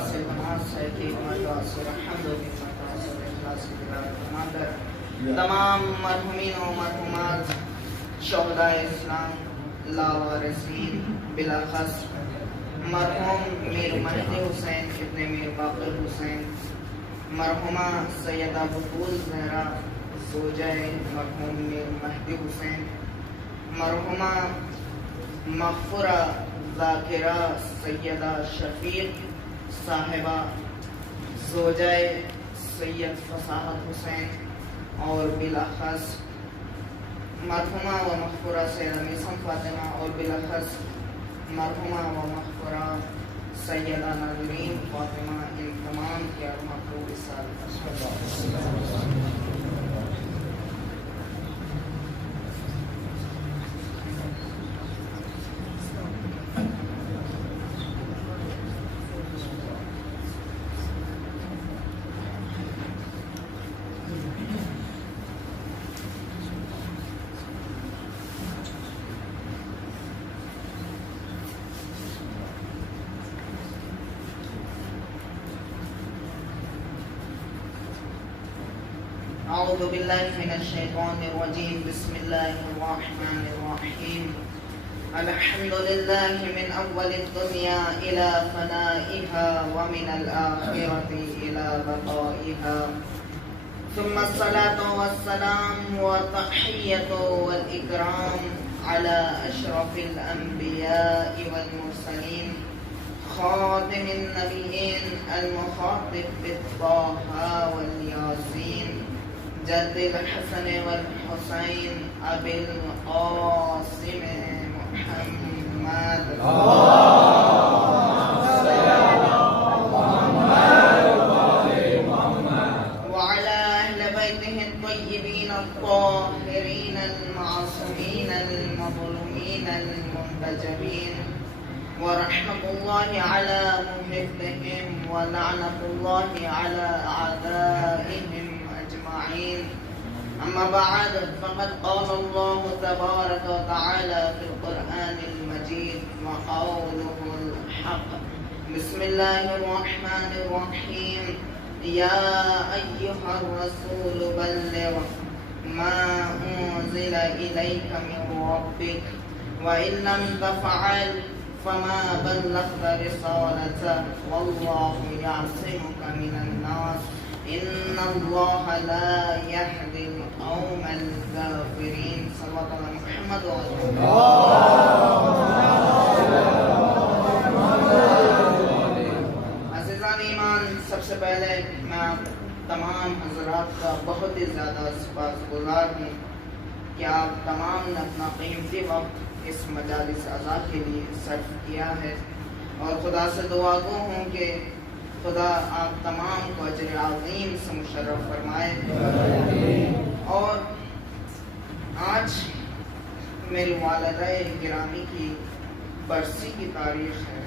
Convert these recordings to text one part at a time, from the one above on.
واسع نماز ہے کہ حکمت واسع رحمت و حکمت واسع اخلاص کی تلاوت کر تمام مرحومین و مرحومات شہداء اسلام لاوارثین بالاخص مرحوم میر مہدی حسین ابن میر باقر حسین، مرحومہ سیدہ بطول زہرا زوجہ مرحوم میر مہدی حسین، مرحومہ مغفورہ ذاکرہ سیدہ شفیق صاحبہ زوجہ سید فصاحت حسین، اور بالاخص مرحومہ و مغفورہ سیدہ میسم فاطمہ، اور بالاخص مرحومہ و مغفورہ سیدہ ناظرین فاطمہ، ان تمام کے ارواح کو اس سال اعوذ باللہ من الشیطان الرجیم، بسم اللہ الرحمن الرحیم، الحمد للہ من اول الدنیا الى فنائها ومن الآخرة الى بقائها، ثم الصلاة والسلام والتحیة والإکرام على اشرف الانبیاء والمرسلین، خاتم النبیین المخاطب بالطه والياسین، جد الحسن والحسین ابی القاسم محمد وعلى اہل بیتہ الطیبین الطاہرین المعصومین المظلومین المنتجبین، ورحمة الله على محبهم ولعنة الله على أعدائهم أجمعين. أما بعد، فقد قال الله تبارك وتعالى في القرآن المجيد وقوله الحق، بسم الله الرحمن الرحيم، يا أيها الرسول بلغ ما أنزل إليك من ربك وإن لم تفعل فما بلغت رسالته والله يعصمك من الناس إن الله لا يهدي القوم الكافرين. صلى الله على محمد وعلى عزیزان ایمان، سب سے پہلے میں آپ تمام حضرات کا بہت ہی زیادہ سپاسگزار ہوں کہ آپ تمام نے اپنا قیمتی وقت اس مجالس اعضاء کے لیے صرف کیا ہے، اور خدا سے دعا گو ہوں کہ خدا آپ تمام کو اجر عظیم سے مشرف فرمائے۔ اور آج میری والدہ گرامی کی برسی کی تاریخ ہے،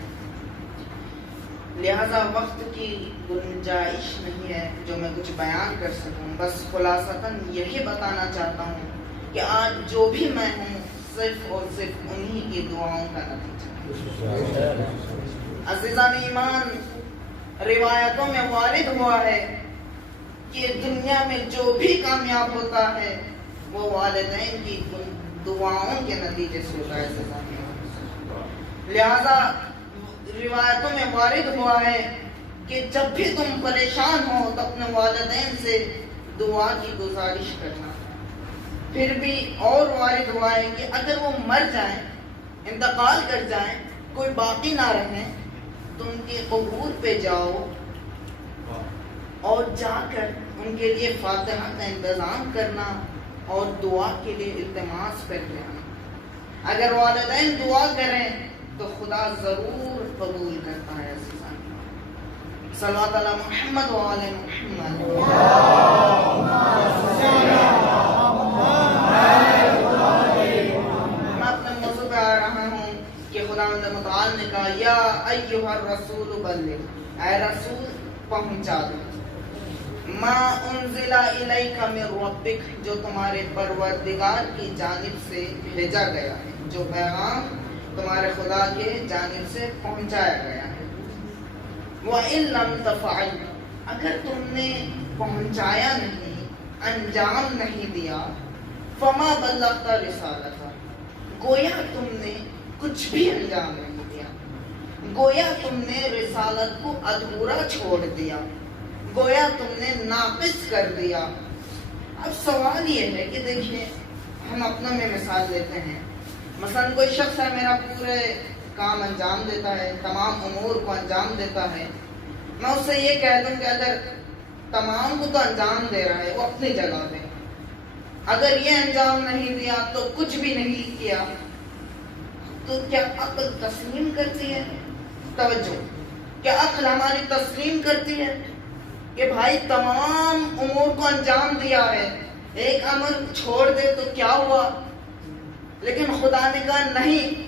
لہذا وقت کی گنجائش نہیں ہے جو میں کچھ بیان کر سکوں، بس خلاصتاً یہی بتانا چاہتا ہوں کہ آج جو بھی میں ہوں صرف اور صرف انہی کی دعاؤں کا نتیجہ۔ عزیزان ایمان، روایتوں میں وارد ہوا ہے کہ دنیا میں جو بھی کامیاب ہوتا ہے وہ والدین کی دعاؤں کے نتیجے سے ہوتا ہے عزیزان ایمان۔ لہذا روایتوں میں وارد ہوا ہے کہ جب بھی تم پریشان ہو تو اپنے والدین سے دعا کی گزارش کرنا۔ پھر بھی اور وارد ہوا ہے کہ اگر وہ مر جائیں، انتقال کر جائیں، کوئی باقی نہ رہیں، تو ان کے قبور پہ جاؤ اور جا کر ان کے لیے فاتحہ کا انتظام کرنا اور دعا کے لیے التماس کر کے آنا۔ اگر والدین دعا کریں تو خدا ضرور قبول کرتا ہے عزیزان۔ صلوات علی محمد و آل محمد۔ میں اپنے موضوع پہ آ رہا ہوں کہ خداوند متعال نے کہا یا ایھا الرسول بلغ، اے رسول پہنچا دو، ما انزل الیک من ربک، جو تمہارے پروردگار کی جانب سے بھیجا گیا ہے، جو پیغام تمہارے خدا کے جانب سے پہنچایا گیا ہے۔ وَإِن لَمْ تَفْعَلْ، اگر تم نے پہنچایا نہیں، انجام نہیں دیا، فَمَا بَلَّغْتَ رِسَالَتَهُ، گویا تم نے کچھ بھی انجام نہیں دیا، گویا تم نے رسالت کو ادھورا چھوڑ دیا، گویا تم نے ناقص کر دیا۔ اب سوال یہ ہے کہ دیکھیں، ہم اپنا میں مثال لیتے ہیں، مثلا کوئی شخص ہے، میرا پورے کام انجام دیتا ہے، تمام امور کو انجام دیتا ہے، میں اس سے یہ کہہ دوں کہ اگر تمام کو تو انجام دے رہا ہے وہ اپنی جگہ پہ، اگر یہ انجام نہیں دیا تو کچھ بھی نہیں کیا، تو کیا عقل تسلیم کرتی ہے؟ توجہ، کیا عقل ہماری تسلیم کرتی ہے کہ بھائی تمام امور کو انجام دیا ہے، ایک امر چھوڑ دے تو کیا ہوا؟ لیکن خدا نے کہا نہیں،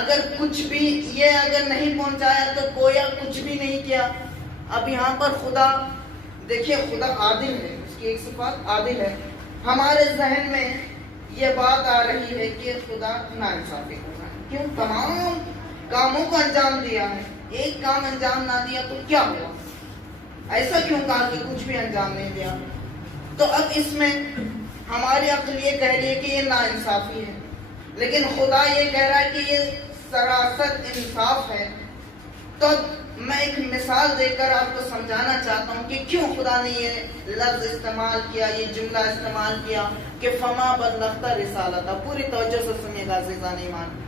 اگر کچھ بھی یہ اگر نہیں پہنچایا تو گویا کچھ بھی نہیں کیا۔ اب یہاں پر خدا، دیکھیے خدا عادل ہے، اس کی ایک صفات عادل ہے۔ ہمارے ذہن میں یہ بات آ رہی ہے کہ خدا ناانصافی کر رہا ہے، کیوں؟ تمام کاموں کو انجام دیا ہے، ایک کام انجام نہ دیا تو کیا ہوا؟ ایسا کیوں کہا کہ کچھ بھی انجام نہیں دیا؟ تو اب اس میں ہماری عقل یہ کہہ رہی ہے کہ یہ ناانصافی ہے، لیکن خدا یہ کہہ رہا ہے کہ یہ سراسر انصاف ہے۔ تو میں ایک مثال دے کر آپ کو سمجھانا چاہتا ہوں کہ کیوں خدا نے یہ لفظ استعمال کیا، یہ جملہ استعمال کیا کہ فما بلغت رسالتہ۔ پوری توجہ سے سنیے گا عزیزان ایمان،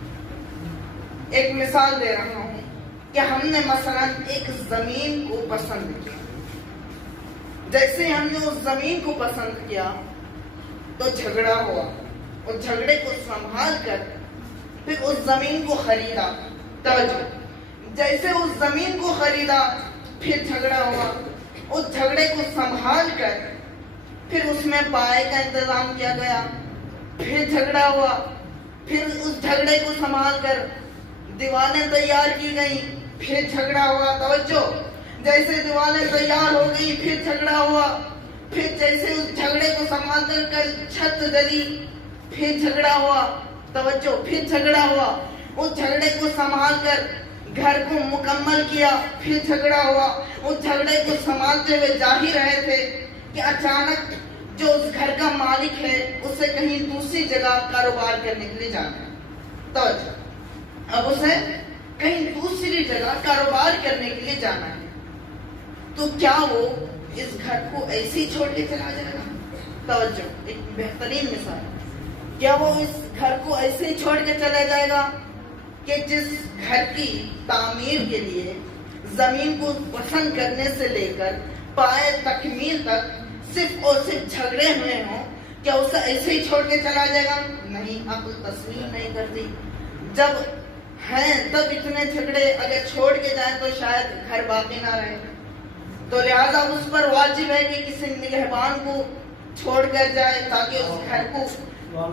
ایک مثال دے رہا ہوں کہ ہم نے مثلا ایک زمین کو پسند کیا، جیسے ہم نے اس زمین کو پسند کیا تو جھگڑا ہوا، اور جھگڑے کو سنبھال کر پھر اس زمین کو خریدا۔ توجہ، جیسے اس زمین کو خریدا پھر جھگڑا ہوا، اس جھگڑے کو سنبھال کر پھر اس میں پائے کا انتظام کیا گیا، پھر جھگڑا ہوا، پھر اس جھگڑے کو سنبھال کر دیواریں تیار کی گئیں، پھر جھگڑا ہوا۔ توجہ، جیسے دیواریں تیار ہو گئی پھر جھگڑا ہوا، پھر جیسے اس جھگڑے کو سنبھال کر چھت ڈلی پھر جھگڑا ہوا۔ توجہ، پھر جھگڑا ہوا، اس جھگڑے کو سنبھال کر گھر کو مکمل کیا، پھر جھگڑا ہوا۔ اس جھگڑے کو سنبھالتے ہوئے جا ہی رہے تھے کہ اچانک جو اس گھر کا مالک ہے اسے کہیں دوسری جگہ کاروبار کرنے کے لیے جانا ہے۔ توجہ، اب اسے کہیں دوسری جگہ کاروبار کرنے کے لیے جانا ہے، تو کیا وہ اس گھر کو ایسے ہی چھوڑ کے چلا جائے گا؟ توجہ، ایک بہترین مثال، کیا وہ اس گھر کو ایسے ہی چھوڑ کے چلا جائے گا کہ جس گھر کی تعمیر کے لیے زمین کو پسند کرنے سے لے کر پائے تکمیل تک صرف اور صرف جھگڑے ہوئے ہوں، کیا اسے ایسے ہی چھوڑ کے چلا جائے گا؟ نہیں، عقل تسلیم نہیں کرتی۔ جب ہیں تب اتنے جھگڑے، اگر چھوڑ کے جائیں تو شاید گھر باقی نہ رہے، تو لہذا اس پر واجب ہے کہ کسی نگہبان کو چھوڑ کر جائے تاکہ اس گھر کو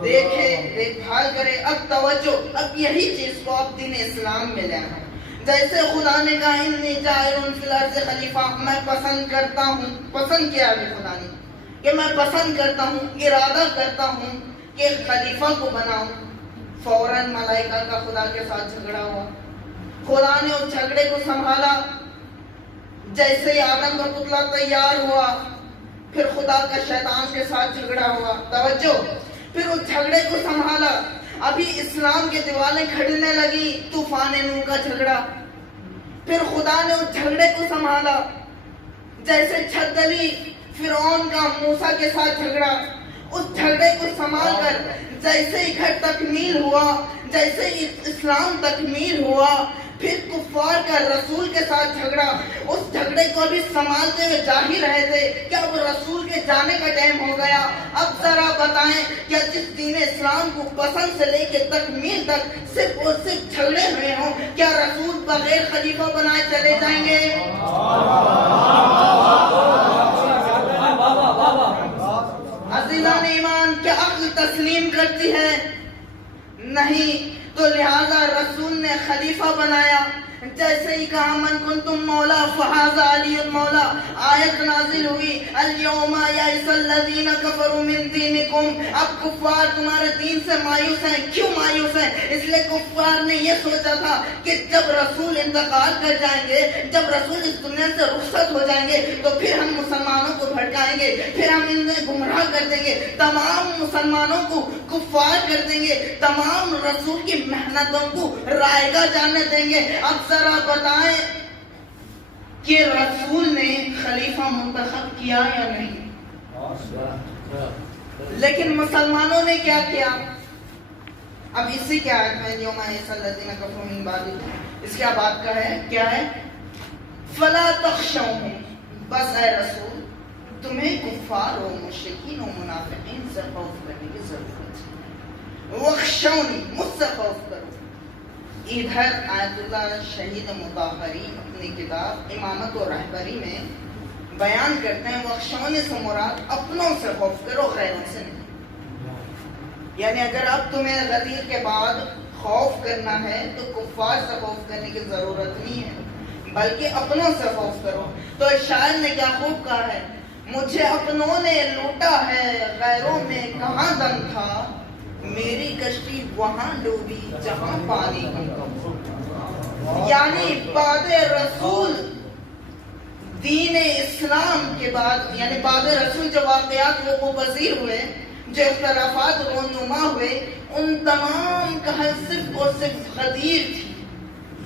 دیکھے، دیکھ بھال کرے۔ اب توجہ، اب یہی چیز کو آپ دین اسلام میں لے آئیں۔ جیسے خدا نے کہا انی جاعل فی الارض خلیفہ، میں پسند کرتا ہوں، پسند کیا ہے خدا نے کہ میں پسند کرتا ہوں، ارادہ کرتا ہوں کہ خلیفہ کو بناؤں، فوراً ملائکہ کا خدا کے ساتھ جھگڑا ہوا۔ خدا نے اس جھگڑے کو سنبھالا، جیسے ہی آدم کا پتلا تیار ہوا پھر خدا کا شیطان کے ساتھ جھگڑا ہوا۔ توجہ، پھر اس جھگڑے کو سنبھالا، ابھی اسلام کے دیواریں کھڑنے لگی، طوفان نوح کا جھگڑا، پھر خدا نے اس جھگڑے کو سنبھالا، جیسے چھت ڈلی فرعون کا موسیٰ کے ساتھ جھگڑا، اس جھگڑے کو سنبھال کر جیسے ہی گھر تکمیل ہوا، جیسے ہی اسلام تکمیل ہوا، پھر کفار کا رسول کے ساتھ جھگڑا، اس جھگڑے کو ابھی سنبھالتے ہوئے جا ہی رہے تھے کہ اب رسول کے جانے کا ٹائم ہو گیا۔ اب ذرا بتائیں، کیا جس دین اسلام کو پسند سے لے کے تکمیل تک صرف اور صرف جھگڑے ہوئے ہوں، کیا رسول بغیر خلیفہ بنائے چلے جائیں گے؟ عزیزان ایمان، کیا عقل تسلیم کرتی ہے؟ نہیں۔ تو لہذا رسول نے خلیفہ بنایا، جیسے ہی کہا من کنتم مولا فہذا علی المولا، آیت نازل ہوئی الیوم یئس الذین کفروا من دینکم، اب کفار تمہارے دین سے مایوس ہیں۔ کیوں مایوس ہیں؟ اس لیے کفار نے یہ سوچا تھا کہ جب رسول انتقال کر جائیں گے، جب رسول اس دنیا سے رخصت ہو جائیں گے تو پھر ہم مسلمانوں کو بھٹکائیں گے، پھر ہم انہیں گمراہ کر دیں گے، تمام مسلمانوں کو کفار کر دیں گے، تمام رسول کی محنتوں کو رائگاں جانے دیں گے۔ اب ذرا بتائیں کہ رسول نے خلیفہ منتخب کیا یا نہیں؟ لیکن مسلمانوں نے کیا کیا؟ اب اسی کے آیت میں یوم یئس الذین کفروا من بعد، اس کیا بات کا ہے؟ کیا ہے؟ فلا تخشوہم، بس اے رسول تمہیں کفار و مشرکین و منافقین سے خوف کرنے کی ضرورت ہے، وخشونی، مجھ سے خوف کرو۔ ادھر آیت اللہ شہید مطہری اپنی کتاب امامت و رہبری میں بیان کرتے ہیں وخشونے سے مراد اپنوں سے خوف کرو، غیروں سے نہیں۔ یعنی اگر اب تمہیں غدیر کے بعد خوف کرنا ہے تو کفار سے خوف کرنے کی ضرورت نہیں ہے، بلکہ اپنوں سے خوف کرو۔ تو شاعر نے کیا خوب کہا ہے، مجھے اپنوں نے لوٹا ہے، غیروں میں کہاں دم تھا، میری کشتی وہاں ڈوبی جہاں پانی کم۔ یعنی بعد رسول دین اسلام کے بعد، یعنی بعد رسول جو واقعات وہ پذیر ہوئے، جو اختلافات رونما ہوئے، ان تمام کا حل صرف اور صرف غدیر تھی،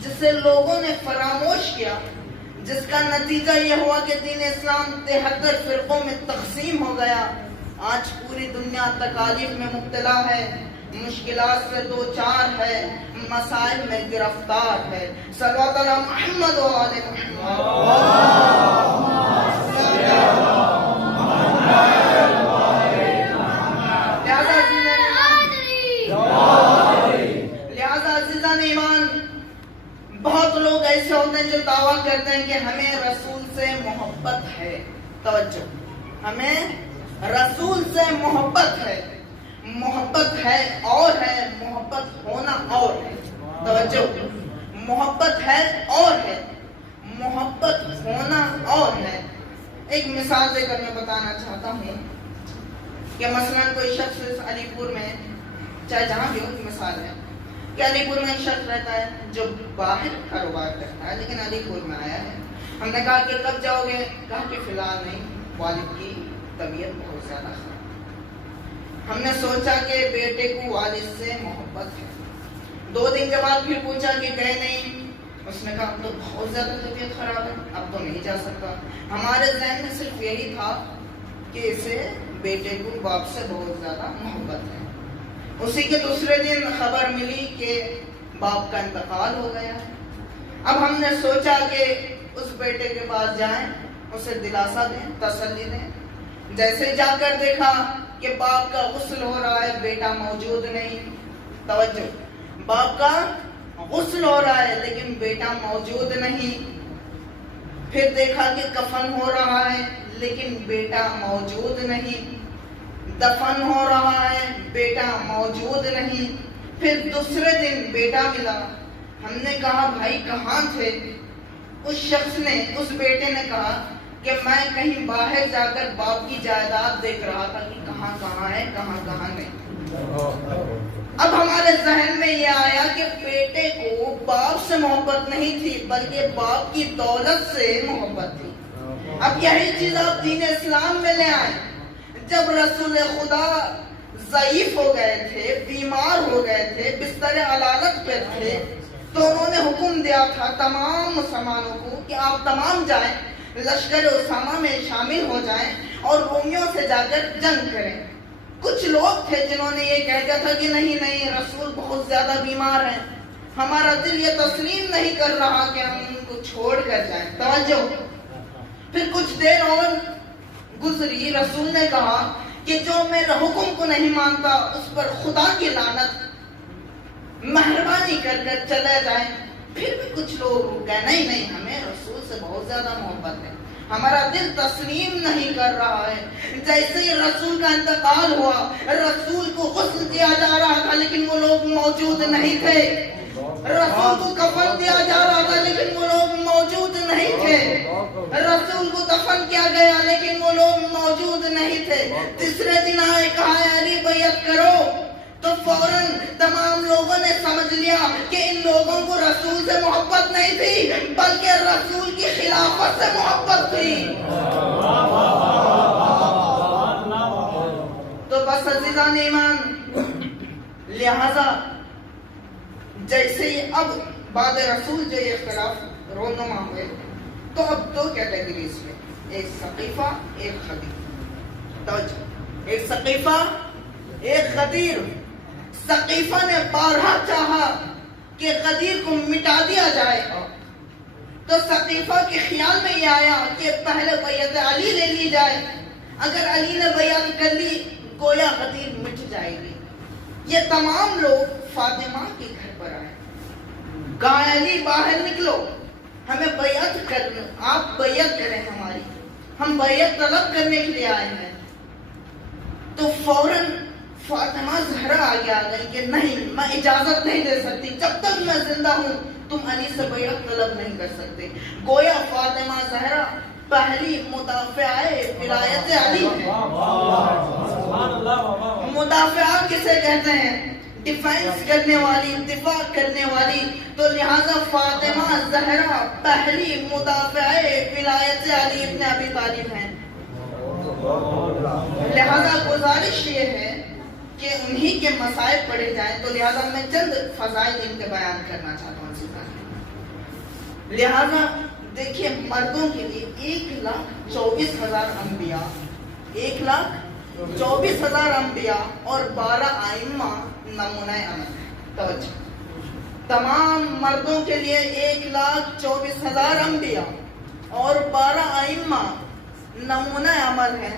جسے لوگوں نے فراموش کیا، جس کا نتیجہ یہ ہوا کہ دین اسلام 73 فرقوں میں تقسیم ہو گیا۔ آج پوری دنیا تکالیف میں مبتلا ہے، مشکلات سے دو چار ہے، مسائل میں گرفتار ہے۔ صلوات علی محمد و آل لہذا عزیزان ایمان، بہت لوگ ایسے ہوتے ہیں جو دعویٰ کرتے ہیں کہ ہمیں رسول سے محبت ہے۔ توجہ، ہمیں رسول سے محبت ہے، محبت ہے اور ہے، محبت ہونا اور ہے۔ توجہ، محبت ہے اور ہے، محبت ہونا اور ہے۔ ایک مثال دے کر میں بتانا چاہتا ہوں کہ مثلا کوئی شخص علی پور میں، چاہے جہاں بھی ہو، مثال ہے کہ علی پور میں ایک شخص رہتا ہے جو باہر کاروبار کرتا ہے لیکن علی پور میں آیا ہے۔ ہم نے کہا کہ کب جاؤ گے؟ کہا کہ فی الحال نہیں، والد کی طبیعت بہت زیادہ خراب۔ ہم نے سوچا کہ بیٹے کو والد سے محبت ہے۔ 2 دن کے بعد پھر پوچھا کہ گئے نہیں؟ اس نے کہا اب تو بہت زیادہ طبیعت خراب ہے، اب تو نہیں جا سکتا۔ ہمارے ذہن میں صرف یہی تھا کہ اسے بیٹے کو باپ سے بہت زیادہ محبت ہے۔ اسی کے دوسرے دن خبر ملی کہ باپ کا انتقال ہو گیا ہے۔ اب ہم نے سوچا کہ اس بیٹے کے پاس جائیں، اسے دلاسا دیں، تسلی دیں۔ جیسے جا کر دیکھا کہ باپ کا غسل ہو رہا ہے، بیٹا موجود نہیں۔ توجہ، باپ کا غسل ہو رہا ہے لیکن بیٹا موجود نہیں۔ پھر دیکھا کہ کفن ہو رہا ہے لیکن بیٹا موجود نہیں۔ دفن ہو رہا ہے، بیٹا موجود نہیں۔ پھر دوسرے دن بیٹا ملا۔ ہم نے کہا بھائی کہاں تھے؟ اس شخص نے، اس بیٹے نے کہا کہ میں کہیں باہر جا کر باپ کی جائیداد دیکھ رہا تھا کہ کہاں کہاں ہے، کہاں کہاں نہیں۔ اب ہمارے ذہن میں یہ آیا کہ بیٹے کو باپ سے محبت نہیں تھی بلکہ باپ کی دولت سے محبت تھی۔ اب یہی چیز آپ دین اسلام میں لے آئیں۔ جب رسول خدا ضعیف ہو گئے تھے، بیمار ہو گئے تھے، بستر علالت پر تھے، تو انہوں نے حکم دیا تھا تمام مسلمانوں کو کہ آپ تمام جائیں، لشکر اسامہ میں شامل ہو جائیں اور رومیوں سے جا کر جنگ کریں۔ کچھ لوگ تھے جنہوں نے یہ کہہ دیا تھا کہ نہیں نہیں، رسول بہت زیادہ بیمار ہیں، ہمارا دل یہ تسلیم نہیں کر رہا کہ ہم ان کو چھوڑ کر جائیں۔ توجہ، پھر کچھ دیر اور گزری، رسول نے کہا کہ جو میرے حکم کو نہیں مانتا اس پر خدا کی لعنت، مہربانی کر کر چلے جائیں۔ پھر بھی کچھ لوگ رک گئے، نہیں نہیں، ہمیں رسول سے بہت زیادہ محبت ہے، ہمارا دل تسلیم نہیں کر رہا ہے۔ جیسے ہی رسول کا انتقال ہوا، رسول کو غسل کیا جا رہا تھا لیکن وہ لوگ موجود نہیں تھے۔ رسول کو کفن دیا جا رہا تھا لیکن وہ لوگ موجود نہیں تھے. رسول کو دفن کیا گیا لیکن وہ لوگ موجود نہیں تھے. تیسرے دن آئے کہا علی بیعت کرو. تو فوراً تمام لوگوں نے سمجھ لیا کہ ان لوگوں کو رسول سے محبت نہیں تھی بلکہ رسول کی خلافت سے محبت تھی. تو بس عزیزان ایمان، لہذا جیسے اب بعد رسول جو یہ اختلاف رونما ہوئے تو اب دو کیٹیگریز میں، ایک ثقیفہ ایک خدیر. توجہ، ایک ثقیفہ ایک غدیر. ثقیفہ نے بارہا چاہا کہ غدیر کو مٹا دیا جائے تو ثقیفہ کے خیال میں یہ آیا کہ پہلے بیعت علی لے لی جائے. اگر علی نے بیعت کر لی گویا غدیر مٹ جائے گی. یہ تمام لوگ فاطمہ کے گھر پر آئے. کہا علی باہر نکلو، ہمیں بیعت کرنا، آپ بیعت کریں ہماری، ہم بیعت طلب کرنے کے لیے آئے ہیں. تو فوراً فاطمہ زہرا آگے آ گئی کہ نہیں، میں اجازت نہیں دے سکتی، جب تک میں زندہ ہوں تم علی سے بیعت طلب نہیں کر سکتے. گویا فاطمہ زہرا پہلی مدافعہ ولایت علی ہے. مدافعہ کسے کہتے ہیں؟ ڈیفینس کرنے والی، دفاع کرنے والی. تو لہذا فاطمہ زہرا پہلی مدافعہ ولایت علی ابن ابی طالب ہیں. لہذا گزارش یہ ہے کہ انہی کے مسائل پڑھے جائیں. تو لہذا میں چند فضائل ان کے بیان کرنا چاہتا ہوں. لہذا دیکھیے، مردوں کے لیے 1,24,000 انبیاء، 1,24,000 انبیاء اور 12 ائمہ نمونہ عمل ہے. توجہ، تمام مردوں کے لیے 1,24,000 انبیاء اور 12 ائمہ نمونہ عمل ہے.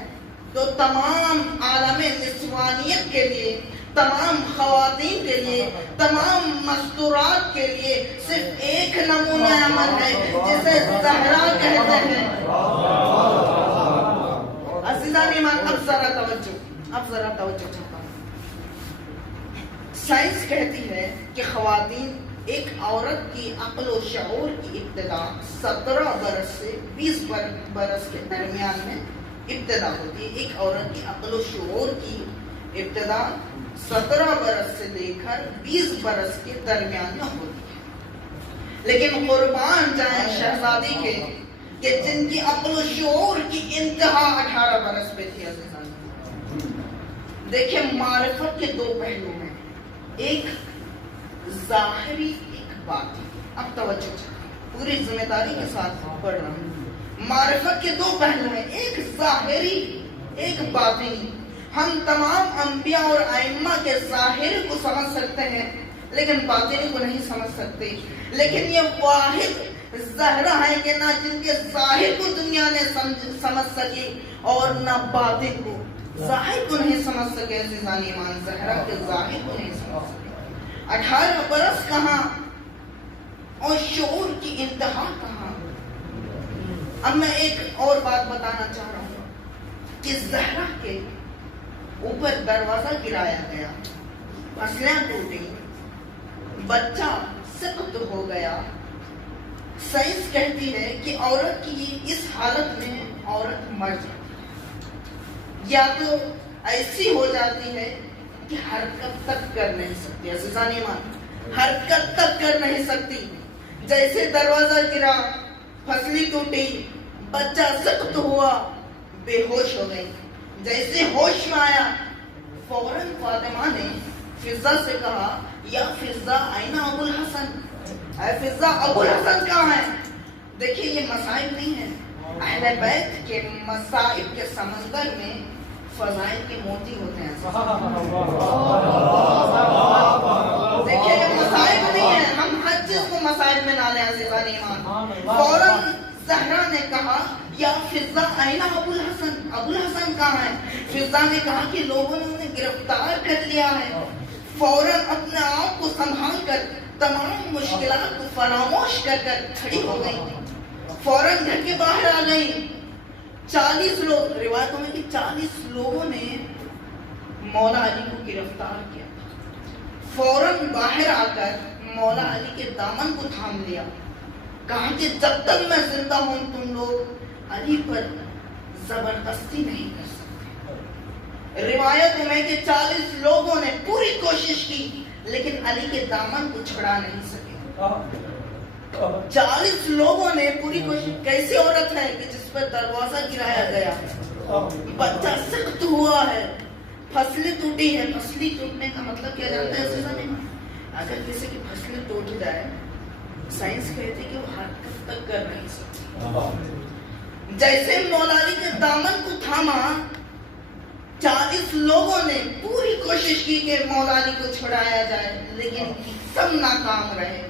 تو تمام عالم نسوانیت کے لیے، تمام خواتین کے لیے، تمام مستورات کے لیے صرف ایک نمونہ عمل ہے جسے زہرا کہتے ہیں. عزیزان ایمان، اب ذرا توجہ چاہتا ہوں. سائنس کہتی ہے کہ خواتین، ایک عورت کی عقل و شعور کی ابتدا 17 برس سے 20 برس کے درمیان میں ابتدا ہوتی ہے. ایک عورت کی عقل و شعور کی ابتدا 17 برس سے لے کر 20 برس کے درمیان میں ہوتی ہے. لیکن قربان جائیں شہزادی کے کہ جن کی عقل و شعور کی انتہا 18 برس پہ تھی. دیکھیں، معرفت کے دو پہلو ہیں، ایک ظاہری ایک باطنی. اب توجہ پوری ذمہ داری کے ساتھ پڑھ رہا ہوں. معرفت کے دو پہلو ہیں، ایک ظاہری ایک باطنی. ہم تمام انبیاء اور ائمہ کے ظاہر کو سمجھ سکتے ہیں لیکن باطنی کو نہیں سمجھ سکتے. لیکن یہ واحد زہرا ہے کہ نہ جن کے ظاہر کو دنیا نے سمجھ سکی اور نہ باطن کو. ظاہر کو نہیں سمجھ سکے عزیزان ایمان، زہرا کے ظاہر کو نہیں سمجھ سکے. 18 برس کہاں اور شعور کی انتہا کہاں. اب میں ایک اور بات بتانا چاہ رہا ہوں کہ زہرا کے اوپر دروازہ گرایا گیا، پسلیاں ٹوٹی، بچہ سقط ہو گیا. سائنس کہتی ہے کہ عورت کی اس حالت میں عورت مر جاتی ہے، یا تو ایسی ہو جاتی ہے کہ حرکت تک کر نہیں سکتی. عزیزان ایمان، حرکت تک کر نہیں سکتی. جیسے دروازہ گرا، پسلی ٹوٹی، بچہ سقط ہوا، بے ہوش ہو گئی. جیسے ہوش میں آیا فوراً فاطمہ نے فضہ سے کہا، یا فضہ آئینہ ابو الحسن، اے فضہ ابو الحسن کہاں ہے؟ دیکھیے، یہ مسائل نہیں ہیں. اہل بیت کے مصائب کے سمندر میں فضائل کے موتی ہوتے ہیں. دیکھیے، یہ مسائل نہیں ہیں، ہم ہر چیز کو مسائل میں نہ لیں عزیزان ایمان. فوراً زہرا نے کہا، یا فضہ آئینہ ابو الحسن، ابو الحسن کہاں ہے؟ فضہ نے کہا کہ لوگوں نے انہیں گرفتار کر لیا ہے. فوراً اپنے آپ کو سنبھال کر تمام مشکلات کو فراموش کر کر کھڑی ہو گئی. فوراً گھر کے باہر آ گئی. 40 لوگ، روایتوں میں کہ 40 لوگوں نے مولا علی کو گرفتار کیا. فوراً باہر آ کر مولا علی کے دامن کو تھام لیا، کہا کہ جب تک میں زندہ ہوں تم لوگ علی پر زبردستی نہیں کر سکتے۔ روایت میں کہ 40 لوگوں نے پوری کوشش کی لیکن علی کے دامن کو چھڑا نہیں سکے۔ 40 لوگوں نے پوری کوشش، کیسی عورت ہے کہ جس پر دروازہ گرایا گیا، بچہ سخت ہوا ہے، پھسلی ٹوٹی ہے۔ پھسلی ٹوٹنے کا مطلب کیا جانتا ہے عزیزان ایمان؟ اگر کسی کی پھسلی ٹوٹ جائے، سائنس کہتے کہ وہ حرکت تک کر نہیں سکتی۔ جیسے مولا علی کے دامن کو تھاما، 40 لوگوں نے پوری کوشش کی کہ مولا علی کو چھڑایا جائے لیکن سب ناکام رہے۔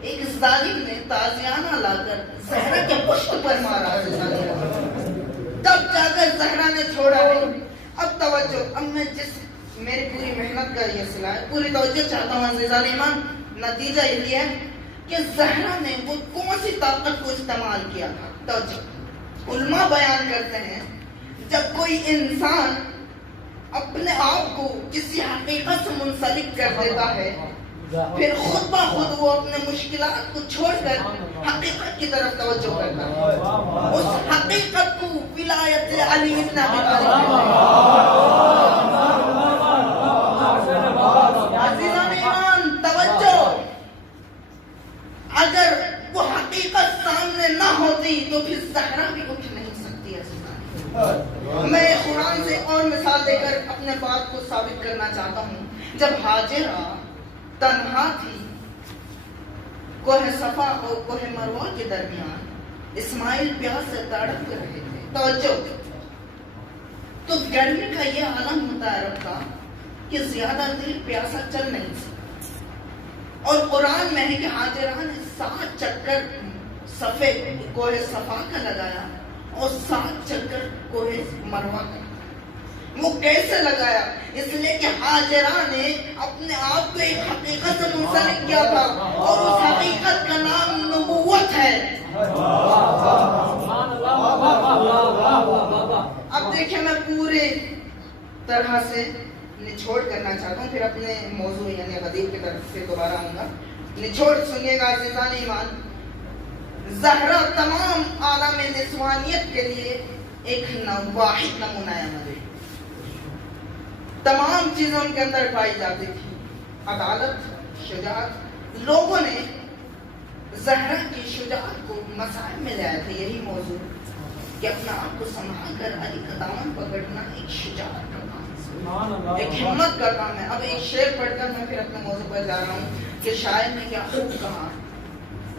ایک ظالم نے تازیانہ لا کر زہرا کے پشت پر مارا، تب جا کر زہرا نے چھوڑا ہے۔ اب توجہ، اب میں میری پوری محنت کا یہ صلہ ہے، پوری توجہ چاہتا ہوں عزیزان ایمان۔ نتیجہ یہ ہے کہ زہرا نے وہ کون سی طاقت کو استعمال کیا تھا۔ توجہ، علماء بیان کرتے ہیں جب کوئی انسان اپنے آپ کو کسی حقیقت سے منسلک کر دیتا ہے، پھر خود بخود وہ اپنے مشکلات کو چھوڑ کر حقیقت کی طرف توجہ کرتا ہے۔ اس حقیقت کو ولایت علی ابن ابی طالب۔ عزیزان ایمان توجہ، اگر وہ حقیقت سامنے نہ ہوتی تو پھر زہرا بھی اٹھ نہیں سکتی۔ عزیزان، میں قرآن سے اور مثال دے کر اپنے بات کو ثابت کرنا چاہتا ہوں۔ جب ہاجرہ تنہا تھی کوہ صفا اور کوہ مروہ کے درمیان، اسماعیل پیاس سے تڑپ رہے تھے۔ توجہ، تو گرمی کا یہ عالم متعارف تھا کہ زیادہ دیر پیاسا چل نہیں سکتا، اور قرآن میں ہے کہ ہاجرہ نے 7 چکر صفے کوہ صفا کا لگایا اور 7 چکر کوہ مروہ کا۔ وہ کیسے لگایا؟ اس لیے کہ ہاجرہ نے اپنے آپ کو ایک حقیقت سے منسلک کیا تھا، اور اس حقیقت کا نام نبوت ہے۔ اب دیکھیں، میں پورے طرح سے نچوڑ کرنا چاہتا ہوں، پھر اپنے موضوع یعنی غدیر کی طرف سے دوبارہ آؤں گا۔ نچوڑ سنیے گا عزیزان ایمان۔ زہرا تمام عالم نسوانیت کے لیے ایک واحد نمونہ ہے۔ تمام چیزیں ان کے اندر پائی جاتی تھی، عدالت، شجاعت۔ لوگوں نے زہرا کی شجاعت کو مسائل میں لے آئے تھے، یہی موضوع کہ اپنا آپ کو سنبھال کر علی کا دامن پکڑنا ایک شجاعت کا کام ہے، ایک ہمت کا کام ہے۔ اب ایک شعر پڑھ کر میں پھر اپنے موضوع پر جا رہا ہوں کہ شاعر نے کیا خوب کہا۔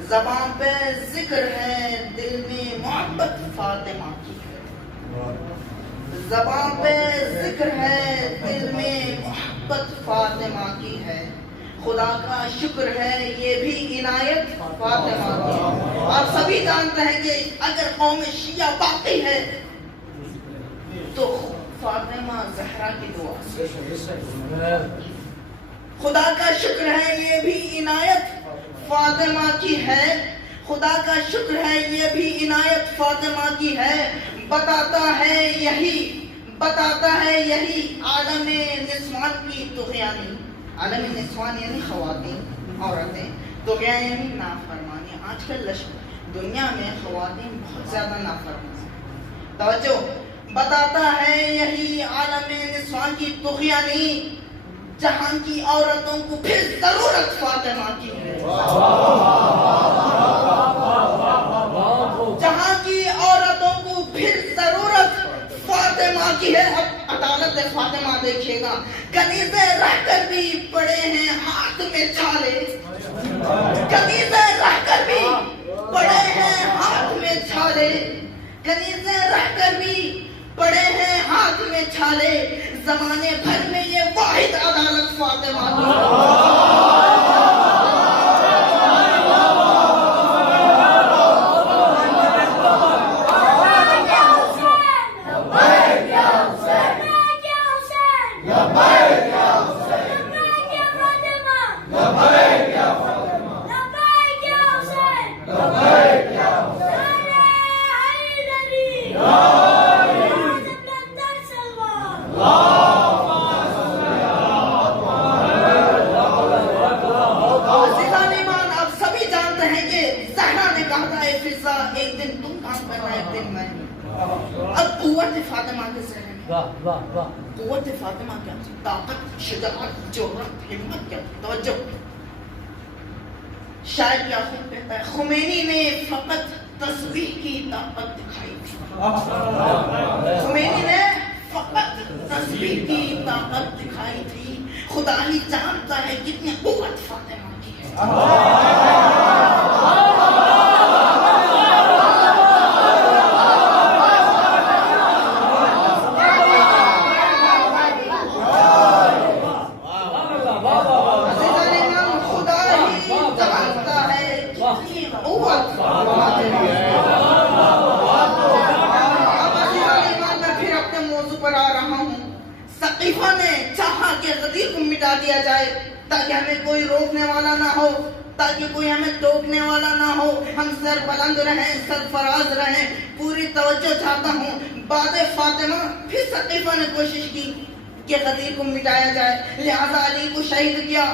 زبان پہ ذکر ہے، دل میں محبت فاطمہ کی ہے۔ زبان پہ ذکر ہے، دل میں محبت فاطمہ کی ہے۔ خدا کا شکر ہے، یہ بھی عنایت فاطمہ کی ہے۔ آپ سبھی جانتے ہیں کہ اگر قوم شیعہ باقی ہے تو فاطمہ زہرا کی دعا سے۔ خدا کا شکر ہے، یہ بھی عنایت فاطمہ کی ہے۔ خدا کا شکر ہے، یہ بھی عنایت فاطمہ کی ہے۔ بتاتا ہے یہی عالم نسوان کی طغیانی۔ عالم نسوان یعنی خواتین، عورتیں، طغیان یعنی نافرمانی۔ آج کل دنیا میں خواتین بہت زیادہ نافرمان ہیں۔ توجہ، بتاتا ہے یہی عالم نسوان کی طغیانی، جہاں کی عورتوں کو پھر ضرورت فاطمہ کی ہے۔ جہاں کی عورتوں کو پھر ضرورت فاطمہ کی ہے۔ اب عدالت فاطمہ دیکھیے گا، کنیزیں رہ کر بھی پڑے ہیں ہاتھ میں چھالے۔ کنیزیں رہ کر بھی پڑے ہیں ہاتھ میں چھالے۔ کنیزیں رہ کر بھی پڑے ہیں ہاتھ میں چھالے۔ زمانے بھر میں یہ واحد عدالت فاطمہ کی۔ عزیزان اب قوت فاطمہ کے ذہن میں قوت فاطمہ کیا تھی؟ طاقت، شجاعت، جرأت، ہمت کیا تھی؟ توجہ، شاید کیا خود کہتا ہے خمینی نے فقط تسبیح کی طاقت دکھائی تھی. خمینی نے فقط تسبیح کی طاقت دکھائی تھی. خدا ہی جانتا ہے کتنی قوت فاطمہ کی ہے. سقیفہ نے چاہا کہ غدیر کو مٹا دیا جائے تاکہ ہمیں کوئی روکنے والا نہ ہو، تاکہ کوئی ہمیں ٹوکنے والا نہ ہو، ہم سر بلند رہیں، سرفراز رہیں. پوری توجہ چاہتا ہوں. بعد فاطمہ پھر سقیفہ نے کوشش کی کہ غدیر کو مٹایا جائے، لہذا علی کو شہید کیا.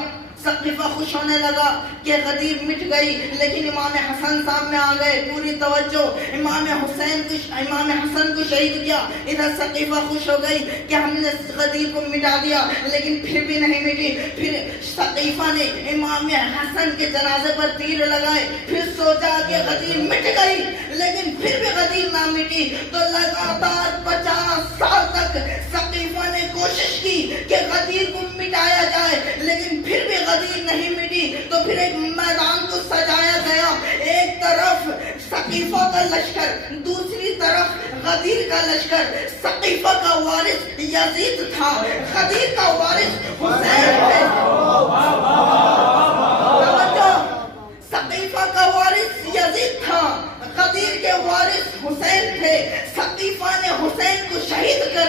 سقیفہ خوش ہونے لگا کہ غدیر مٹ گئی، لیکن امام حسن سامنے آ گئے. پوری توجہ، امام حسن کو شہید کیا. ادھر سقیفہ خوش ہو گئی کہ ہم نے غدیر کو مٹا دیا، لیکن پھر بھی نہیں مٹی. پھر سقیفہ نے امام حسن کے جنازے پر تیر لگائے. پھر سوچا کہ غدیر مٹ گئی، لیکن پھر بھی غدیر نہ مٹی. تو لگاتار 50 سال تک سقیفہ نے کوشش کی کہ غدیر کو مٹایا جائے، لیکن پھر بھی غدیر نہیں مٹی. تو پھر ایک میدان کو سجایا گیا، ایک طرف سقیفہ کا لشکر، دوسری طرف غدیر کا لشکر. سقیفہ کا وارث یزید تھا، غدیر کا وارث حسین تھے. سقیفہ کا وارث یزید تھا، غدیر کے وارث حسین تھے. سقیفہ نے حسین کو شہید کر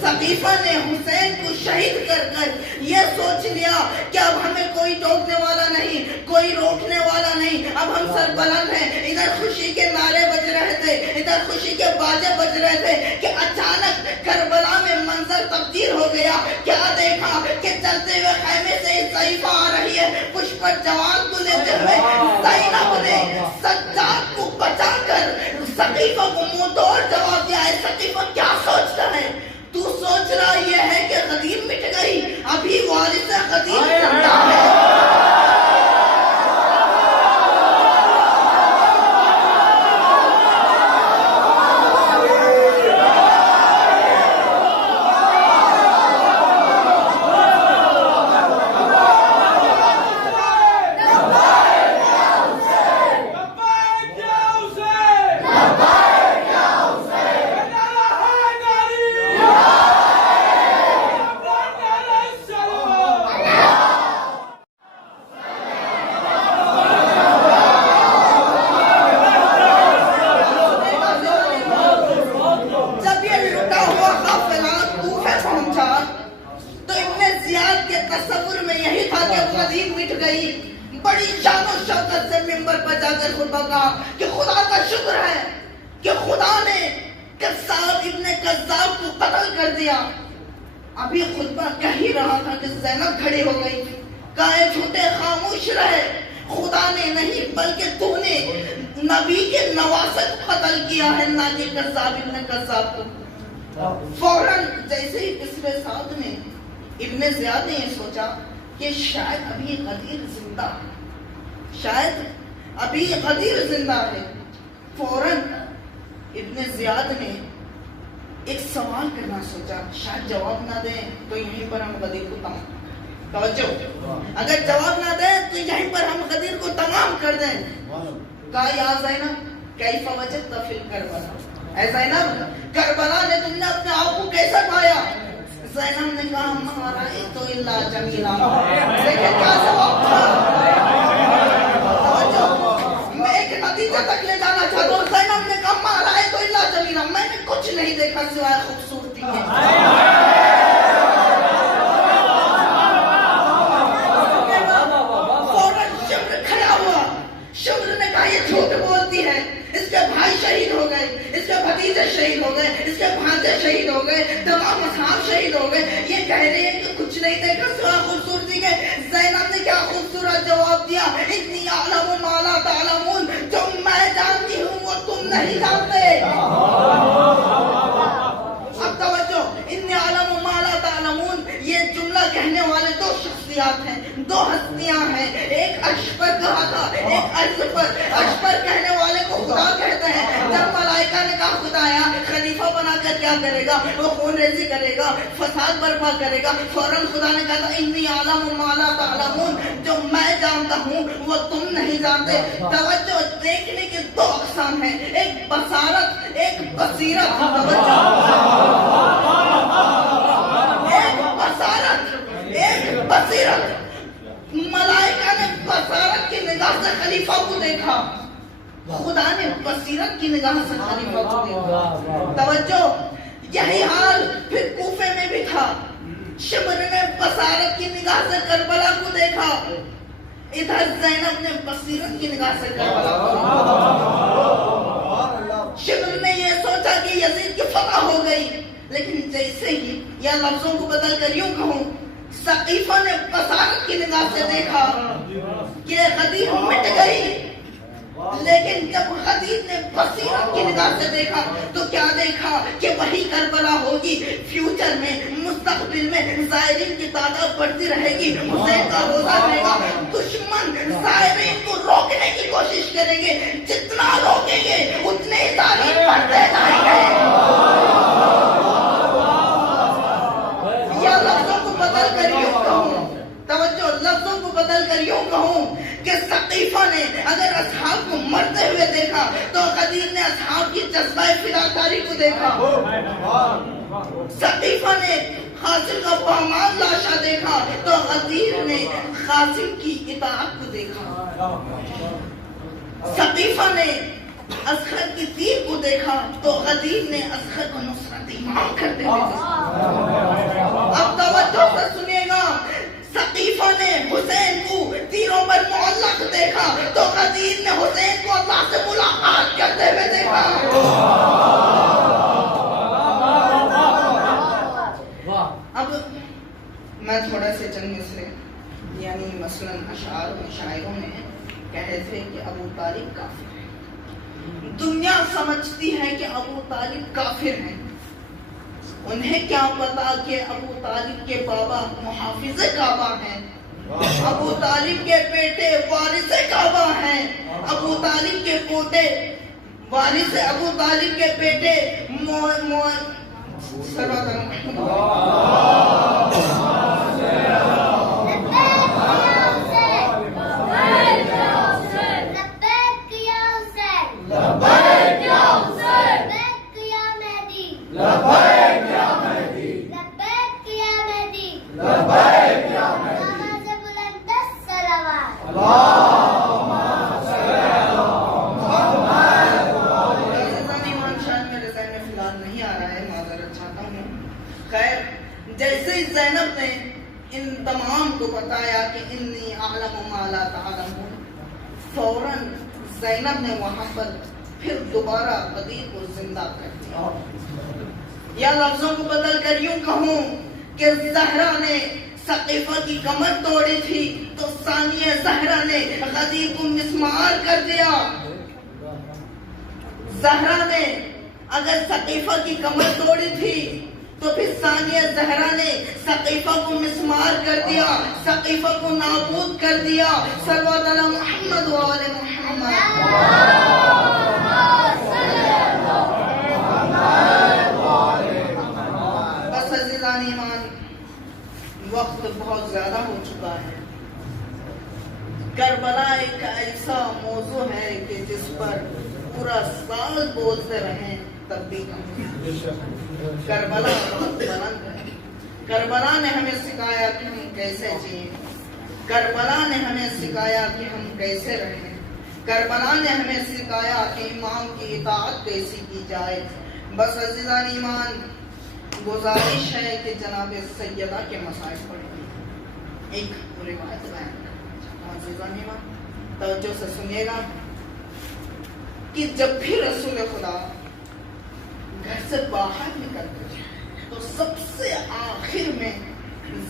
سقیفہ نے حسین کو شہید کر یہ سوچ لیا کہ اب ہمیں کوئی ٹوکنے والا نہیں، کوئی روکنے والا نہیں، اب ہم سر بلند ہیں. ادھر خوشی کے نعرے بج رہے تھے، ادھر خوشی کے باجے بج رہے تھے کہ اچانک کربلا میں منظر تبدیل ہو گیا. کیا دیکھا کہ چلتے ہوئے خیمے سے ضعیفہ آ رہی ہے، کچھ پر جوان کو لیتے ہوئے زینب نے سجاد کو بچا کر سقیفہ کو منہ توڑ جواب دیا. ہے سقیفہ کیا سوچتا ہے؟ تو سوچ رہا یہ ہے کہ غدیر مٹ گئی، ابھی وارث غدیر زندہ ہے. بڑی شان و شوکت سے منبر پر جا کر خطبہ کہا کہ خدا کا شکر ہے کہ خدا نے قصاب ابن قذاب کو قتل کر دیا. ابھی خطبہ کہہ ہی رہا تھا کہ زینب کھڑی ہو گئی. کہے جھوٹے خاموش رہے، خدا نے نہیں بلکہ تو نے نبی کے نواسط قتل کیا ہے، نہ کہ قصاب ابن قذاب کو. فوراً جیسے ہی پسرے ساتھ میں ابن زیاد نے یہ سوچا کہ شاید ابھی غدیر زندہ ہے، شاید ابھی غدیر زندہ ہے. فوراً ابن زیاد نے ایک سوال کرنا سوچا، شاید جواب نہ دیں تو یہیں پر ہم غدیر کو تمام. توجہ، اگر جواب نہ دیں تو یہیں پر ہم غدیر کو تمام کر دیں. کہا یا زینب کیف وجدت فی کربلا، اے زینب کربلا نے تم نے اپنے آپ کو کیسا پایا؟ زینب نے کہا ما رأیت الا جمیلا. لیکن کیا جواب تھا؟ میں ایک نتیجہ تک لے جانا چاہتا ہوں. زینب نے کہا ما رأیت الا جمیلا، میں نے کچھ نہیں دیکھا سوائے خوبصورتی کے. فوراً شمر کھڑا ہوا. شمر نے کہا یہ جھوٹ بولتی ہے، اس کے بھائی شہید ہو گئے، اس کے بھتیجے شہید ہو گئے، اس کے بھانجے شہید ہو گئے، تمام اصحاب شہید ہو گئے، یہ کہہ رہی ہے کہ کچھ نہیں دیکھا سوا خوبصورتی کے۔ زینب نے کیا خوبصورت جواب دیا، انی اعلم ما لا تعلمون، جو میں جانتی ہوں وہ تم نہیں جانتے۔ اب توجہ، انی اعلم ما لا تعلمون، یہ جملہ کہنے والے دو شخصیات ہیں، دو ہستیاں ہیں، ایک عرش پر کہا تھا، ایک عرش پر۔ عرش پر کہنے والے کو خدا کہتے ہیں۔ جب ملائکہ نے کہا خدایا خلیفہ بنا کر کیا کرے گا، وہ خون ریزی کرے گا، فساد برپا کرے گا، فوراً خدا نے کہا تھا انی اعلم ما لا تعلمون، جو میں جانتا ہوں وہ تم نہیں جانتے۔ توجہ، دیکھنے کی دو اقسام ہیں، ایک بصارت، ایک بصیرت۔ توجہ، ایک بصارت، ایک بصیرت۔ ملائکہ نے بصارت کی نگاہ سے خلیفہ کو دیکھا، خدا نے بصیرت کی نگاہ سے خلیفہ کو دیکھا۔ توجہ، یہی حال پھر کوفے میں بھی تھا۔ شمر نے بصارت کی نگاہ سے کربلا کو دیکھا، ادھر زینب نے بصیرت کی نگاہ سے کربلا کو دیکھا۔ شمر نے یہ سوچا کہ یزید کی فتح ہو گئی، لیکن جیسے ہی یا لفظوں کو بدل کر یوں کہوں، ثقیفہ نے بصارت کی نگاہ سے دیکھا کہ غدیر مٹ گئی، لیکن جب غدیر نے بصیرت کی نگاہ سے دیکھا تو کیا دیکھا کہ وہی کربلا ہوگی، فیوچر میں، مستقبل میں زائرین کی تعداد بڑھتی رہے گی، حسین کا روزہ رہے گا، دشمن زائرین کو روکنے کی کوشش کریں گے، جتنا روکیں گے اتنے ہی تعریف بڑھتے جائیں گے۔ یا لفظوں کو بدل کر یوں کہوں، توجہ، لفظوں کو بدل کر یوں کہوں کہ ثقیفہ نے اگر اصحاب کو مرتے ہوئے دیکھا تو غدیر نے اصحاب کی جذبہ فداکاری کو دیکھا۔ ثقیفہ نے قاسم کا پامال لاشا دیکھا تو غدیر نے قاسم کی اطاعت کو دیکھا۔ ثقیفہ نے اصغر کی تیر کو دیکھا تو غدیر نے اصغر کو نصرت ایمان کرتے ہوئے دیکھا۔ اب توجہ سے سنیے گا، ثقیفہ نے حسین کو تیروں پر معلق دیکھا تو غدیر نے حسین کو اللہ سے ملاقات کرتے ہوئے دیکھا۔ اب میں تھوڑا سے چند مصرے، یعنی مثلاً اشعار میں شاعروں نے کہے تھے کہ ابو طالب کافر ہے، دنیا سمجھتی ہے کہ ابو طالب کافر ہیں، انہیں کیا پتا کہ ابو طالب کے بابا محافظ کعبہ ہیں، ابو طالب کے بیٹے وارث کعبہ ہیں، ابو طالب کے پوتے وارث، ابو طالب کے بیٹے جیسے ہی زینب نے ان تمام کو بتایا کہ انی اعلم ما لا تعلمون، فوراً زینب نے وہاں پر پھر دوبارہ غدیر کو زندہ کر دیا۔ یا لفظوں کو بدل کر یوں کہوں کہ زہرا نے ثقیفہ کی کمر توڑی تھی تو ثانیہ زہرا نے غدیر کو مسمار کر دیا۔ زہرا نے اگر ثقیفہ کی کمر توڑی تھی تو پھر ثانیہ زہرا نے ثقیفہ کو مسمار کر دیا، ثقیفہ کو نابود کر دیا۔ صلوات علی محمد و آل محمد۔ بس عزیزان ایمان، وقت بہت زیادہ ہو چکا ہے۔ کربلا ایک ایسا موضوع ہے کہ جس پر پورا سال بولتے رہیں تب بھی کم ہے۔ کربلا بہت بلند ہے۔ کربلا نے ہمیں سکھایا کہ ہم کیسے جئیں، کربلا نے ہمیں سکھایا کہ ہم کیسے رہیں، کربلا نے ہمیں سکھایا کہ امام کی اطاعت کیسی کی جائے۔ بس عزیزان ایمان، گزارش ہے کہ جناب سیدہ کے مسائل پڑھیں۔ ایک روایت بیان کرنا چاہتا ہوں عزیزان ایمان، توجہ سے سنیے گا۔ کہ جب بھی رسول خدا گھر سے باہر نکلتے تھے تو سب سے آخر میں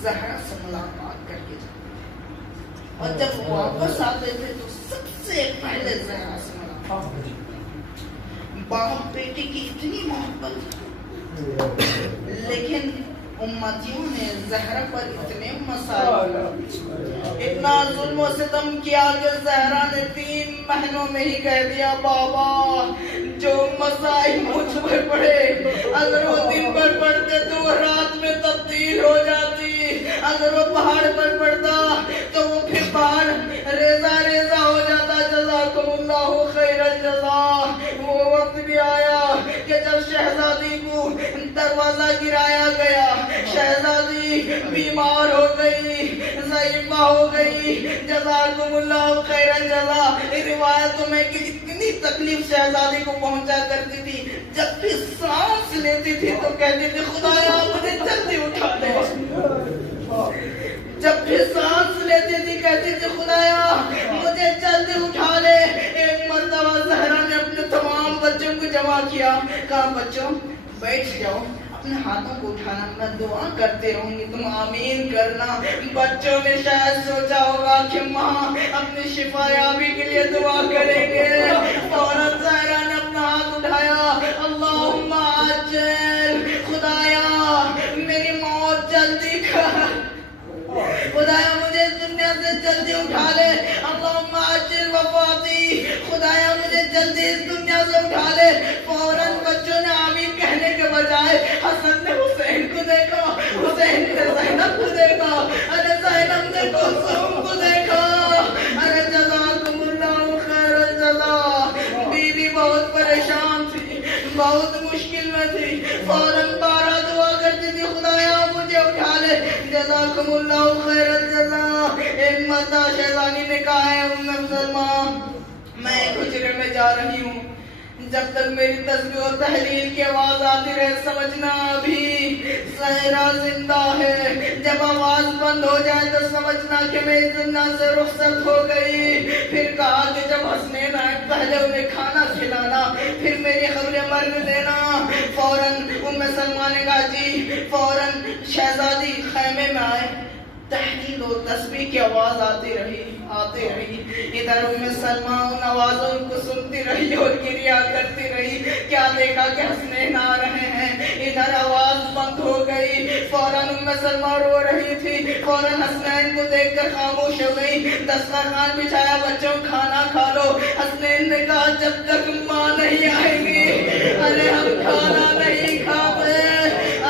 زہرا سے ملاقات کر کے جاتے، اور جب واپس آتے تھے تو سب سے پہلے زہرا سے ملاقات۔ باپ بیٹی کی اتنی محبت، لیکن امتیوں نے زہرا پر اتنے مسائل، اتنا ظلم و ستم کیا کہ زہرا نے 3 مہینوں میں ہی کہہ دیا بابا جو مسائل مجھ پر پڑے اگر وہ دن پر پڑتے تو وہ رات میں تبدیل ہو جاتی، اگر وہ پہاڑ پر پڑتا تو وہ پھر پہاڑ ریزہ ریزہ ہو جاتا۔ جزاکم اللہ خیر الجزا۔ وہ وقت بھی آیا کہ جب شہزادی کو دروازہ گرایا گیا، شہزادی بیمار ہو گئی، ضعیفہ ہو گئی، جزاکم اللہ خیر الجزا۔ روایتوں میں کہ اتنی تکلیف شہزادی کو پہنچا کرتی تھی، جب بھی سانس لیتی تھی تو کہتی تھی خدایا مجھے جلدی اٹھا دے۔ جب بھی سانس لیتی تھی کہتی تھی خدایا مجھے جلدی اٹھا لے۔ ایک مرتبہ زہرا نے اپنے تمام بچوں کو جمع کیا، کہا بچوں بیٹھ جاؤ، اپنے ہاتھوں کو اٹھانا، میں دعا کرتے رہوں گی تم آمین کرنا۔ بچوں نے شاید سوچا ہوگا کہ ماں اپنی شفا یابی کے لیے دعا کریں گے، فوراً زہرا نے اپنا ہاتھ اٹھایا، اللہم عجل، خدایا میری موت جلدی کر، خدایا مجھے اس دنیا سے جلدی اٹھا لے، اللہم عجل وفاتی، خدایا مجھے جلدی اس دنیا سے اٹھا لے۔ فوراً بچوں نے آمین کہنے کے بجائے حسن نے حسین کو دیکھا، حسین نے زینب کو دیکھا، ارے زینب نے کلثوم کو دیکھا، ارے جزاکم اللہ خیر الجزا۔ بیوی بہت پریشان تھی، بہت مشکل میں تھی، فوراً بارہ دعا کرتی تھی خدایا مجھے اٹھا لے، جزاکم اللہ خیر الجزا۔ ایک مرتبہ شہزادی نے کہا ہے ام سلمہ میں ایک حجرے میں جا رہی ہوں، جب تک میری تسبیح و تحلیل کی آواز آتی رہے سمجھنا ابھی زہرا زندہ ہے، جب آواز بند ہو جائے تو سمجھنا کہ میں اس دنیا سے رخصت ہو گئی۔ پھر کہا کہ جب حسنین آئے پہلے انہیں کھانا کھلانا، پھر میری خبر مرگ دینا۔ فوراً ام سلمہ نے کہا جی، فوراً شہزادی خیمے میں آئے، تحلیل و تسبیح کی آواز آتی رہی۔ ادھر ام سلمہ ان آوازوں کو سنتی رہی اور گریہ کرتی رہی، کیا دیکھا کہ حسنین آ رہے ہیں، ادھر آواز بند ہو گئی۔ فوراً ام سلمہ رو رہی تھی، فوراً حسنین کو دیکھ کر خاموش ہو گئی، دسترخوان بچھایا بچوں کھانا کھا لو۔ حسنین نے کہا جب تک ماں نہیں آئے گی ارے ہم کھانا نہیں کھاتے۔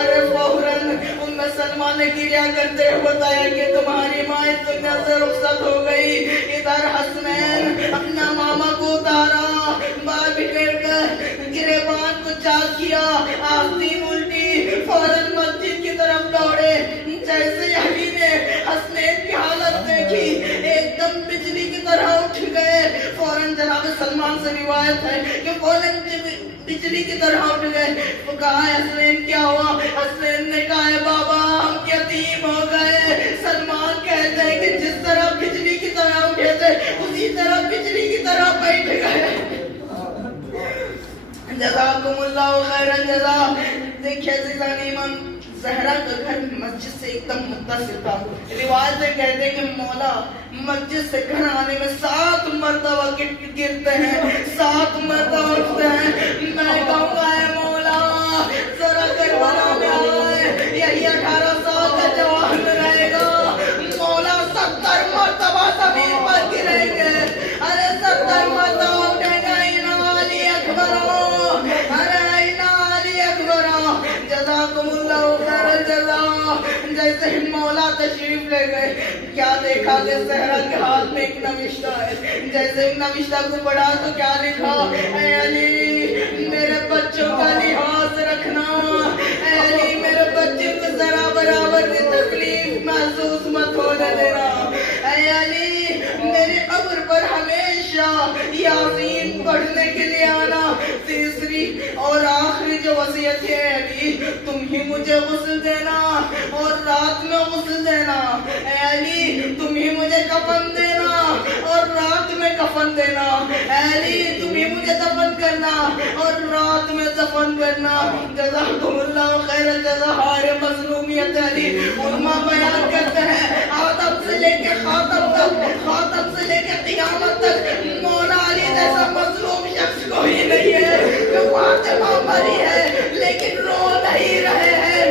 ارے فوراً ام سلمہ نے گریہ کرتے ہوئے بتایا کہ تمہاری ماں اس دنیا سے رخصت ہو گئی۔ ادھر حسنین اپنا ماما کو اتارا، بال بکھیر کر گریبان کو چاک کیا، آستین الٹی، فوراً مسجد کی طرف دوڑے۔ جیسے علی نے حسنین کی حالت دیکھی ایک دم بجلی کی طرح اٹھ گئے۔ فوراً جناب سلمان سے روایت ہے کہ فوراً بجلی کی طرح اٹھ گئے۔ وہ کہا حسنین کیا ہوا؟ حسنین نے کہا ہے بابا ہم یتیم ہو گئے۔ سلمان کہتے ہیں کہ جس طرح بجلی کی طرح اٹھے تھے اسی طرح بجلی کی طرح بیٹھ گئے۔ جزاکم اللہ خیر الجزا۔ دیکھیے عزیزان ایمان، زہرا کا گھر مسجد سے ایک دم متصل تھا۔ روایت سے کہتے ہیں کہ مولا مسجد سے گھر آنے میں 7 مرتبہ گرتے ہیں، 7 مرتبہ اٹھتے ہیں۔ میں کہوں گا اے مولا ذرا کربلا میں آئے، یہی 18 سال کا جوان رہے گا، مولا 70 مرتبہ زمین پر گریں گے، ارے 70 مرتبہ اٹھیں گے، اینا علی اکبر، ارے اینا علی اکبر۔ جزاکم اللہ خیر الجزا۔ جیسے ہی مولا تشریف لے گئے، کیا دیکھا کہ زہرا کے ہاتھ میں ایک نوشتہ ہے۔ جیسے ایک نوشتہ کو پڑھا تو کیا لکھا؟ اے علی میرے بچوں کا لحاظ رکھنا، اے علی میرے بچوں کو ذرا برابر کی تکلیف محسوس مت ہونے دینا، اے علی میری قبر پر ہمیشہ یاسین پڑھنے کے لیے آنا۔ تیسری اور آخری جو وصیت ہے علی تم ہی مجھے غسل دینا اور رات میں غسل دینا، اے علی تم ہی مجھے کفن دینا اور رات میں کفن دینا، اے علی تم ہی مجھے دفن کرنا اور رات میں دفن کرنا. جزاکم اللہ خیر الجزا. ہار مظلومیت علی علماء بیان کرتے ہیں آدم سے لے کے خاتم تک، خاتم سے لے کے قیامت تک مولا علی جیسا مظلوم شخص کوئی نہیں ہے. فاطمہ مری ہے لیکن رو نہیں رہے ہیں.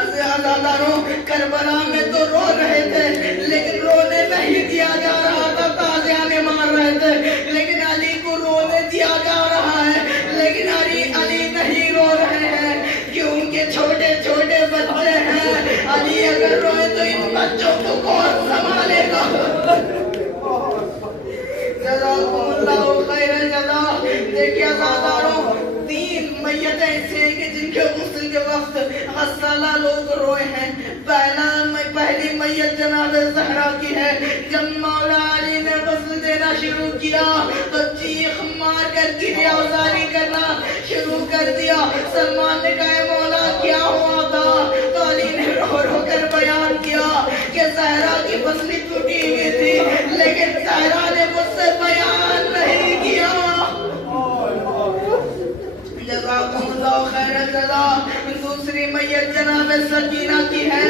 عزاداروں کربلا میں تو رو رہے تھے لیکن رونے نہیں دیا جا رہا تھا. تازیانے مار رہے تھے لیکن علی کو رونے دیا جا رہا ہے. لیکن علی نہیں رو رہے ہیں کیوں؟ ان کے چھوٹے چھوٹے بچے ہیں. علی اگر روئے تو ان بچوں کو کون سنبھالے گا؟ جزاکم اللہ خیر الجزا. دیکھیے عزاداروں، 3 میتیں ایسے ہیں کہ جن کے غسل کے وقت غسالہ لوگ روئے ہیں. پہلی میت جناب زہرا کی ہے. جب مولا علی نے غسل دینا شروع کیا تو چیخ مار کر گریہ زاری کرنا شروع کر دیا. سلمان نے کہا مولا کیا ہوا تھا؟ تو علی نے رو رو کر بیان کیا کہ زہرا کی پسلی ٹوٹی ہوئی تھی لیکن زہرا نے مجھ سے بیان نہیں کیا. جزاکم اللہ خیر الجزا. دوسری میت جناب سکینہ کی ہے.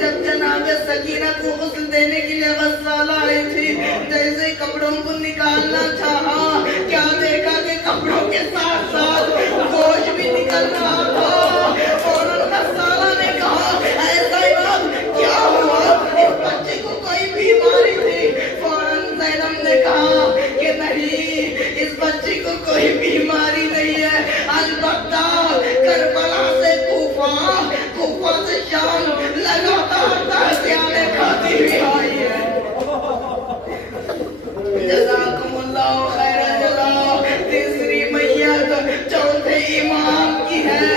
جب جناب سکینہ کو غسل دینے کے لیے غسالہ آئی تھی، جیسے کپڑوں کو نکالنا چاہا کیا دیکھا کہ کپڑوں کے ساتھ ساتھ گوشت بھی نکل رہا تھا. فوراً غسالہ نے کہا اے زینب کیا ہوا؟ اس بچے کو کوئی بیماری تھی؟ فوراً زینب نے کہا کہ نہیں، اس بچے کو کوئی بیماری نہیں ہے. البتہ کربلا سے کوفہ سے شام لگاتار تعزیانے کھاتی ہوئی آئی ہے. جزاکم اللہ خیر الجزا. تیسری میت چوتھے امام کی ہے.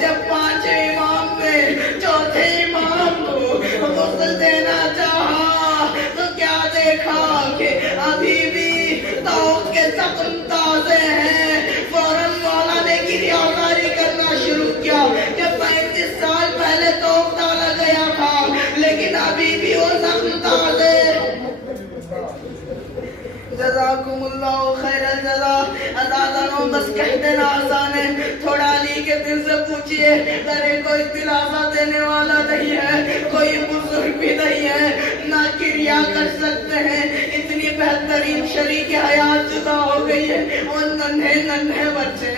جب 5 امام نے چوتھے امام کو غسل دینا چاہا تو کیا دیکھا کہ ابھی بھی توق کے زخم تازے ہیں. فوراً مولا نے گریہ زاری کرنا شروع کیا کہ 35 سال پہلے توق ڈالا گیا تھا لیکن ابھی بھی وہ زخم تازے. جزاکم اللہ خیر الجزا. عزاداروں بس کہہ دینا آسان ہے، تھوڑا علی کے دل سے پوچھئے. ارے کوئی دلاسا دینے والا نہیں ہے، کوئی بزرگ بھی نہیں ہے، نہ کریا کر سکتے ہیں. اتنی بہترین شریک حیات جدا ہو گئی ہے. اور ننھے بچے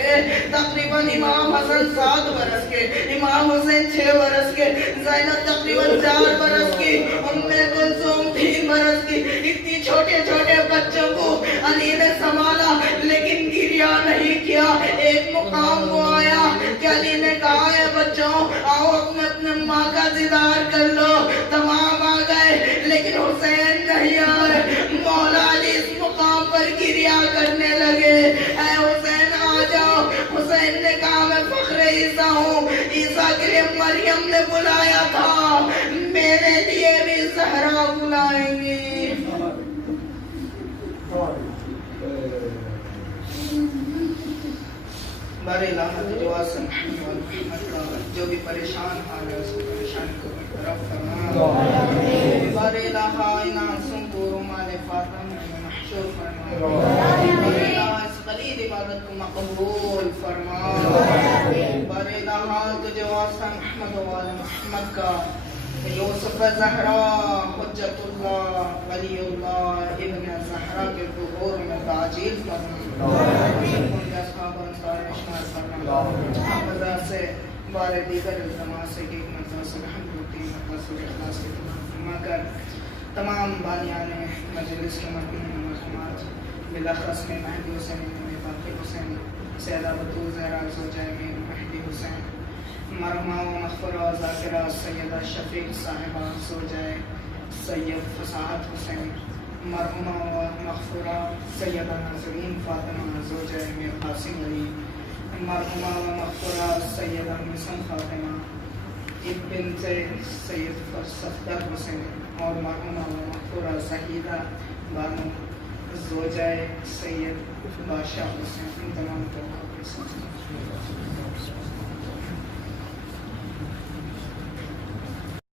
تقریباً امام حسن 7 برس کے، امام حسین 6 برس کے، زینب تقریباً 4 برس کی، ام کلثوم 3 برس کی. اتنی چھوٹے چھوٹے بچوں کو علی نے سنبھالا لیکن گریہ نہیں کیا. ایک مقام کو آیا کہ علی نے کہا ہے بچوں آؤ اپنے ماں کا دیدار کر لو. تمام آ گئے لیکن حسین نہیں آئے. مولا علی اس مقام پر گریہ کرنے لگے. اے حسین آ جاؤ. حسین نے کہا میں فخر عیسیٰ ہوں، عیسیٰ کے لیے مریم نے بلایا تھا، میرے لیے بھی زہرا بلائیں گی. بارے الہٰ جو آسم محمد کا جو بھی پریشان حال ہے اس کو پریشانی کو برطرف فرما. بارے الہٰ ان آنسوں کو رومال فاطمہ میں محشور فرما. بارے الہٰ اس قلیل عبادت کو مقبول فرما. بارے الہٰ تجھے واسطہ محمد و آل محمد کا یوسف زہرا حجت اللہ ولی اللہ ابن زہرا کے ظہور میں تعجیل فرما. ان کے اصحاب انصار اشمار فرما. حفظہ سے بار دیگر الزما سے کہ ایک مرتبہ سے رحمت ہوتی مرتبہ سے اخلاص کی فرما کر تمام بانیان مجلس کے مرحوم مرحومات بالاخص میں مہدی حسین ابن باقی حسین سیدہ بطول زہرا زوجہ امیر مہدی حسین مرحومہ و مغفرہ و ذاکرہ سیدہ شفیق صاحبہ زوجہ سید فصاحت حسین مرحومہ و مغفرہ سیدہ ناظرین فاطمہ زوجہ امیر قاسم علی مرحومہ و مغفرہ سیدہ مسن فاطمہ ابن سید صفدر حسین اور مرحومہ و مغفرہ زہیدہ بانو زوجہ سید بادشاہ حسین. ان تمام کو